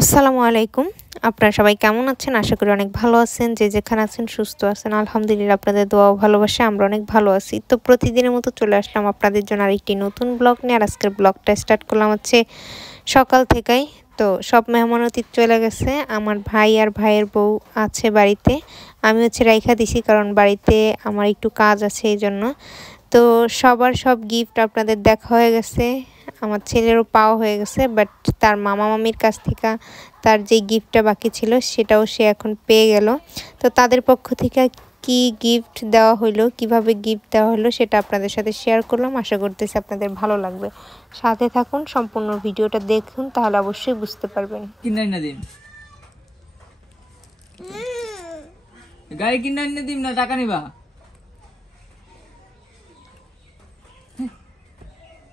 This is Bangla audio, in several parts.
আসসালামু আলাইকুম। আপনারা সবাই কেমন আছেন? আশা করি অনেক ভালো আছেন। যে যেখানে আছেন সুস্থ আছেন। আলহামদুলিল্লাহ আপনাদের দোয়া ও ভালোবাসায় আমরা অনেক ভালো আছি। তো প্রতিদিনের মতো চলে আসলাম আপনাদের জন্য আরেকটি নতুন ব্লগ নিয়ে। আর আজকের ব্লগটা স্টার্ট করলাম হচ্ছে সকাল থেকেই। তো সব মেহমান অতিথি চলে গেছে। আমার ভাই আর ভাইয়ের বউ আছে বাড়িতে। আমি হচ্ছে রাইখা দিছি কারণ বাড়িতে আমার একটু কাজ আছে এইজন্য। তো সবার সব গিফট আপনাদের দেখা হয়ে গেছে। আমার ছেলেরও পাওয়া হয়ে গেছে, বাট তার মামা মামির কাছ থেকে তার যে গিফটটা বাকি ছিল সেটাও সে এখন পেয়ে গেল। তো তাদের পক্ষ থেকে কি গিফট দেওয়া হলো, কিভাবে গিফট দেওয়া হলো সেটা আপনাদের সাথে শেয়ার করলাম। আশা করতেছি আপনাদের ভালো লাগবে। সাথে থাকুন, সম্পূর্ণ ভিডিওটা দেখুন, তাহলে অবশ্যই বুঝতে পারবেন। গাড়ি কিনে এনে দিম না, টাকা নিবা?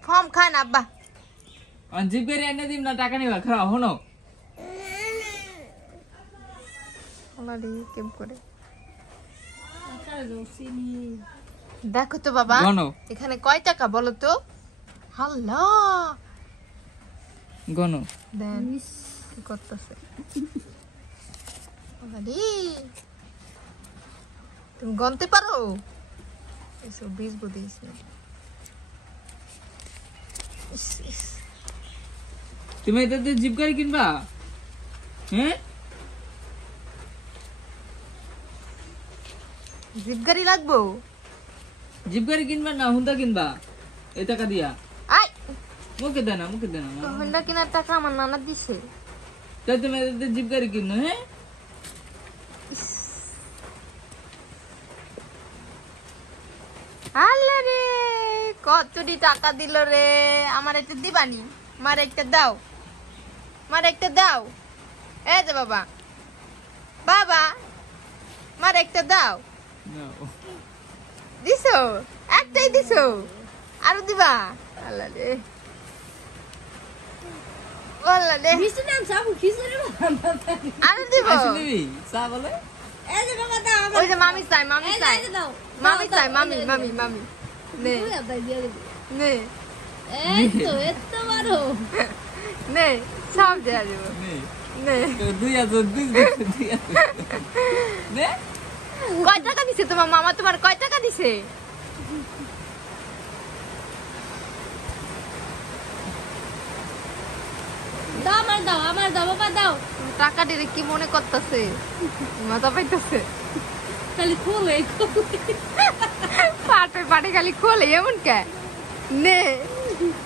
ফর্ম খান আব্বা। জিপ গাড়ি এনে দিম না, টাকা নিবা? খারাপ হনো দেখো তো বাবা, এখানে কয় টাকা বলো তো? হাল্লা গনো দেন কি করতেছে? তুমি গনতে পারো? এসব বীজ বুঝিস না। তুমি এটাতে জিপ গাড়ি কিনবা? হ্যাঁ, জিপ গাড়ি লাগবো? জিপ গাড়ি কিনবা না হুন্ডা কিনবা? এই টাকা দিয়া আই মুখে দেনা, মুখে দেনা। হুন্ডা কেনার টাকা আমার নানা দিছে। তাই তুমি এটাতে জিপ গাড়ি কিনো? হ্যাঁ, আল্লাহ রে, কতটি টাকা দিল রে। আমার একটা দিবানি? আমার একটা দাও, আমার একটা দাও। এই যে বাবা, বাবা আমার একটা দাও। দিছো? একটাই দিছো? আরো দিবা? আল্লাহ রে, আল্লাহ রে, আরো দিব? চা বলে ওই যে মামি চাই, মামি চাই, মামি চাই, মামি মামি মামি নে নে নে, সব দেয়া দিব। নে কয় টাকা দিছে তোমার মামা? তোমার কয় টাকা দিছে? টাকা দিলে কি মনে করতেছে? মজা পাইতেছে? খালি খোলে পাটে পাটে, খালি খোলে এমন কে? নে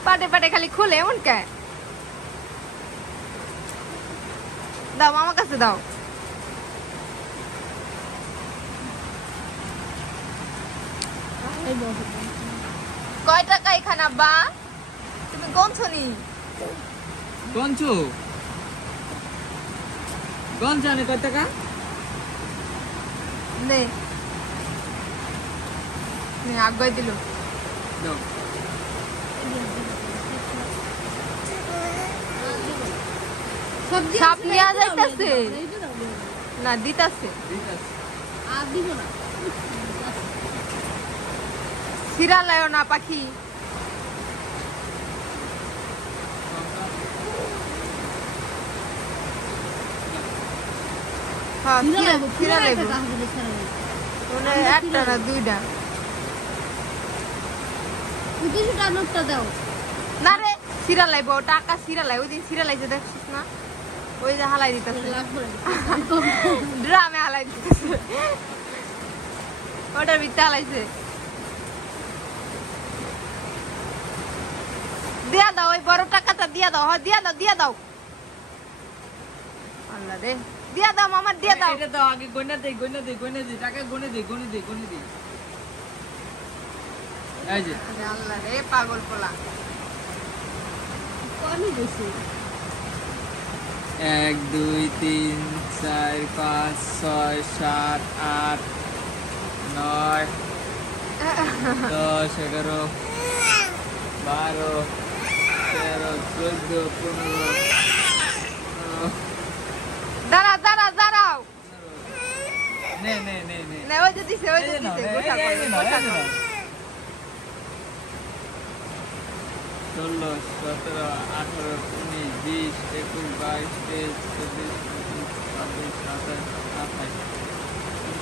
পাটে পাটে খালি খোলে এমন কে? দাও আমার কাছে দাও। কয় টাকা এখানে আব্বা? তুমি গনছো নি? গনছো? গনছানে কয় টাকা? নে নে আগাই দিল। দাও। সব নিয়ে যাইতাছে না? দিতাছে? সিরালায়ও না পাখি। হ্যাঁ, সিরালাইব। একটা না দুইটা? না রে, সিরালাইব টাকা, সিরালাই। ওই দিন সিরালাইছে দেখছিস না? ওই যে হালাই দিতেছে, ড্রামে হালাই দিতেছে, ওটার ভিতরে হালাইছে। দিয়া দাও, ওই বড় টাকাটা দিয়া দাও। হয় দিয়া দাও, দিয়া দাও। আল্লাহ রে, দিয়া দাও মামার, দিয়া দাও। এটা দাও আগে, গয়না দে, গয়না দে, গয়না দে, টাকা গনে দে, গনে দে, গনে দে। এই যে আল্লাহ রে, পাগল পোলা। 1 2 3 4 5 6 7 8 9 10 11 12 13 14 15 দাঁড়াও দাঁড়াও দাঁড়াও। নে নে নে নে, না ওই যে দিছে, ওই যে দিছে, গোছা করে, গোছা করে। 16 17, 18, 19, 20, 21, 22, 23, 24, 25, 26, 27, 28,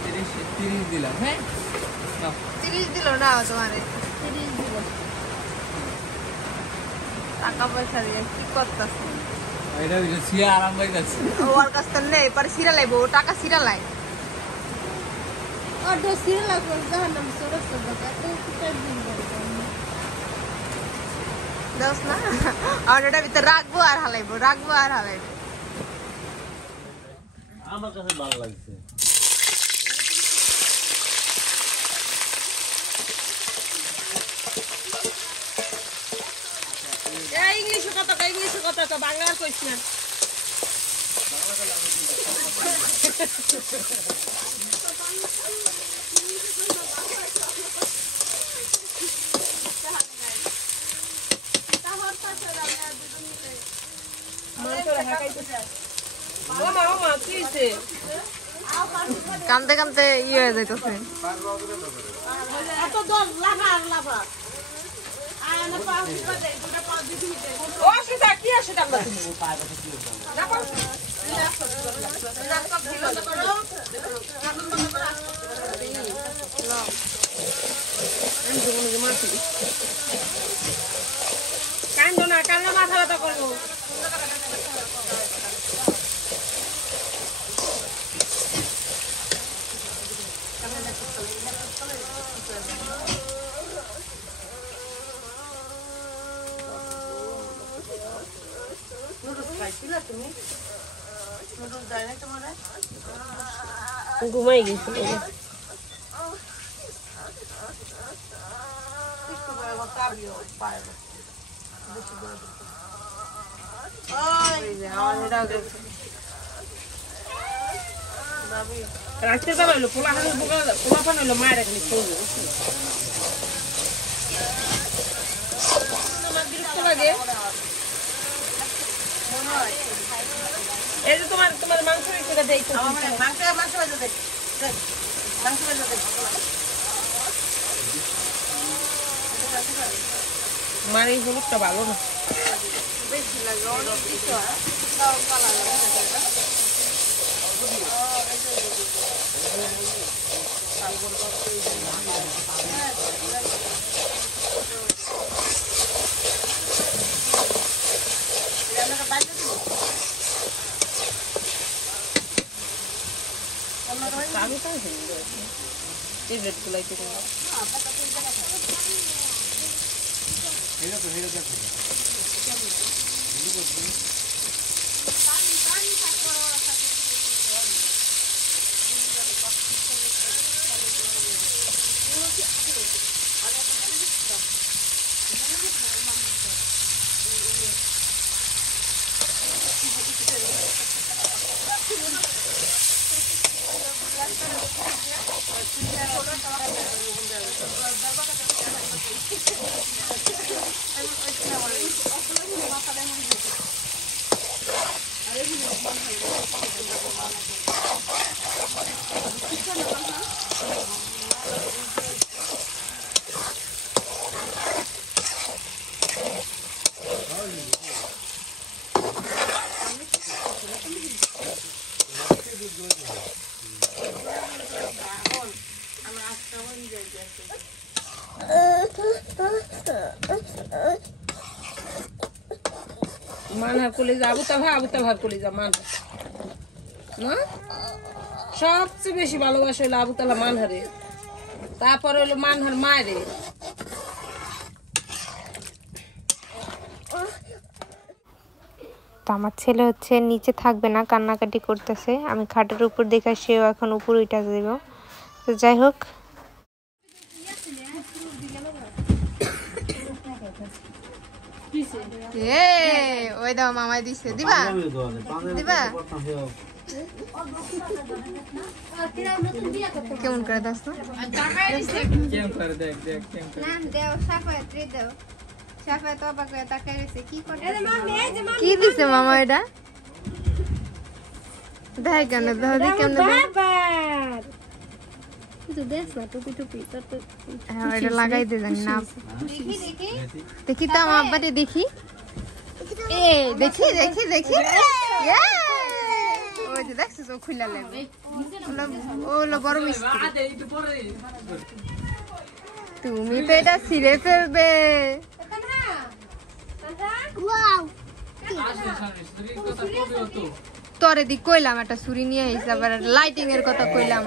29, 30 দিলাম। হ্যাঁ 30 দিল না তোমারে 30 দিল টাকা পয়সা দিয়ে কি করতেছ এটা হইছে সিয়া আরাম পাইতাছে ওর কাছ থেকে নেই পরে সিরা লাইবো টাকা সিরা লাই আর দো সিরা লাগবে জাহান্নাম সরস করবে এত টাইম দিন দোস না আর এটা ভিতর রাখবো আর হালাইবো আমার কাছে ভালো লাগছে ইংলিশে কথা তো বাংলা আর কইছ না কামতে কামতে ইয়ে হয়ে যাইতেছে কান্দো না কান্না মাথা ব্যথা করবো ঘুমাই গেছিল রাখতে পারলো পোলা ফান হইলো মায়ের এখানে করবো আমার বিরক্ত লাগে এই যে তোমার মাংস রেখে দেই মানে এই হলুদটা ভালো না বেশি লাগে অনেক কিছু হয় আমি কাজ টেবলেট গুলাইতে মানহার কলেজা আবু তালহার কলেজা মান না সবচেয়ে বেশি ভালোবাসা হলো আবু তালহা মানহারে তারপরে হলো মানহার মায়েরে তো আমার ছেলে হচ্ছে নিচে থাকবে না কান্নাকাটি করতেছে আমি খাটের উপর দেখে সেও এখন উপর উঠে দেব তো যাই হোক ওই দাও মামাই দিছে দিবা দিবা কেমন করে দাস না কেমন করে দেখ নাম দেও সাফায়াত্রি দেও সাফায়া তো বাবা কয় তাকাই গেছে কি করে কি দিছে মামা এটা দেখ কেন দাদি কেমন হ্যাঁ এটা লাগাই দে জানি না দেখি তো আমার আব্বারে দেখি এ দেখি দেখি দেখি ওই যে দেখছিস ও খুলে লাগবে ওগুলো বড় মিষ্টি তুমি তো এটা ছিঁড়ে ফেলবে তোরে দি কইলাম একটা ছুরি নিয়ে আইস আবার লাইটিং এর কথা কইলাম